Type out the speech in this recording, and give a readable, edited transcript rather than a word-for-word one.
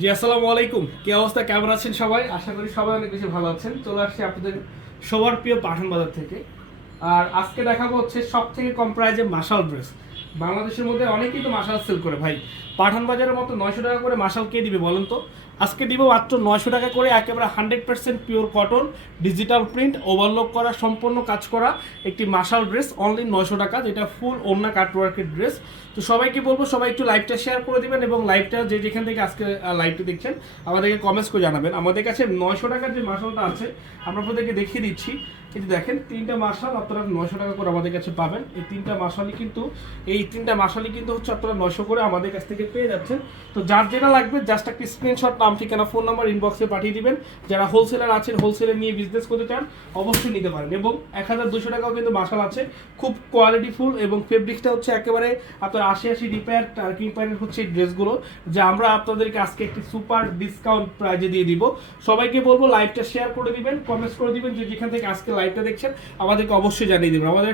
জি আসসালামু আলাইকুম, কি অবস্থা, কেমন আছেন সবাই? আশা করি সবাই অনেক বেশি ভালো আছেন। চলে আসছি আপনাদের সবার প্রিয় পাঠান বাজার থেকে। আর আজকে দেখাবো হচ্ছে সব থেকে কম প্রাইজে মাশাল ড্রেস। বাংলাদেশের মধ্যে অনেকেই তো মাশাল সেল করে ভাই। পাঠান বাজারের মতো 900 টাকা করে মাশাল কে দিবে বলেন তো? আজকে দিব মাত্র 900 টাকা করে, একেবারে 100% pure cotton, digital print, overlock করা, সম্পূর্ণ কাজ করা একটি মাশাল ড্রেস অনলি 900 টাকা, যেটা ফুল ওড়না কাটওয়ার্কের ড্রেস। তো সবাইকে বলবো সবাই একটু লাইভটা শেয়ার করে দিবেন এবং লাইভটা যেখান থেকে আজকে লাইভটা দেখছেন আমাদেরকে কমেন্টস করে জানাবেন। আমাদের কাছে 900 টাকার যে মাশালটা আছে আমরা আপনাদেরকে দেখিয়ে দিচ্ছি। কিন্তু দেখেন, তিনটা মাশাল আপনারা 900 টাকা করে আমাদের কাছে পাবেন। এই তিনটা মাশালই কিন্তু হচ্ছে আপনারা 900 করে আমাদের কাছ থেকে পেয়ে যাচ্ছেন। তো যার যেটা লাগবে জাস্ট একটা স্ক্রিনশট, নাম, ঠিকানা, ফোন নাম্বার ইনবক্সে পাঠিয়ে দিবেন। যারা হোলসেলার আছেন, হোলসেলে নিয়ে বিজনেস করতে চান, অবশ্যই নিতে পারেন। এবং 1200 টাকাও কিন্তু মাশাল আছে, খুব কোয়ালিটিফুল, এবং ফেব্রিক্সটা হচ্ছে একেবারে আপনার 80 রিপেয়ার টার্কিং প্যান্টের হচ্ছে এই ড্রেসগুলো, যা আমরা আপনাদেরকে আজকে একটি সুপার ডিসকাউন্ট প্রাইজে দিয়ে দিব। সবাইকে বলবো লাইভটা শেয়ার করে দিবেন, কমেন্টস করে দিবেন, যে যেখান থেকে আজকে লাইভটা দেখছেন আমাদেরকে অবশ্যই জানিয়ে দিবেন। আমাদের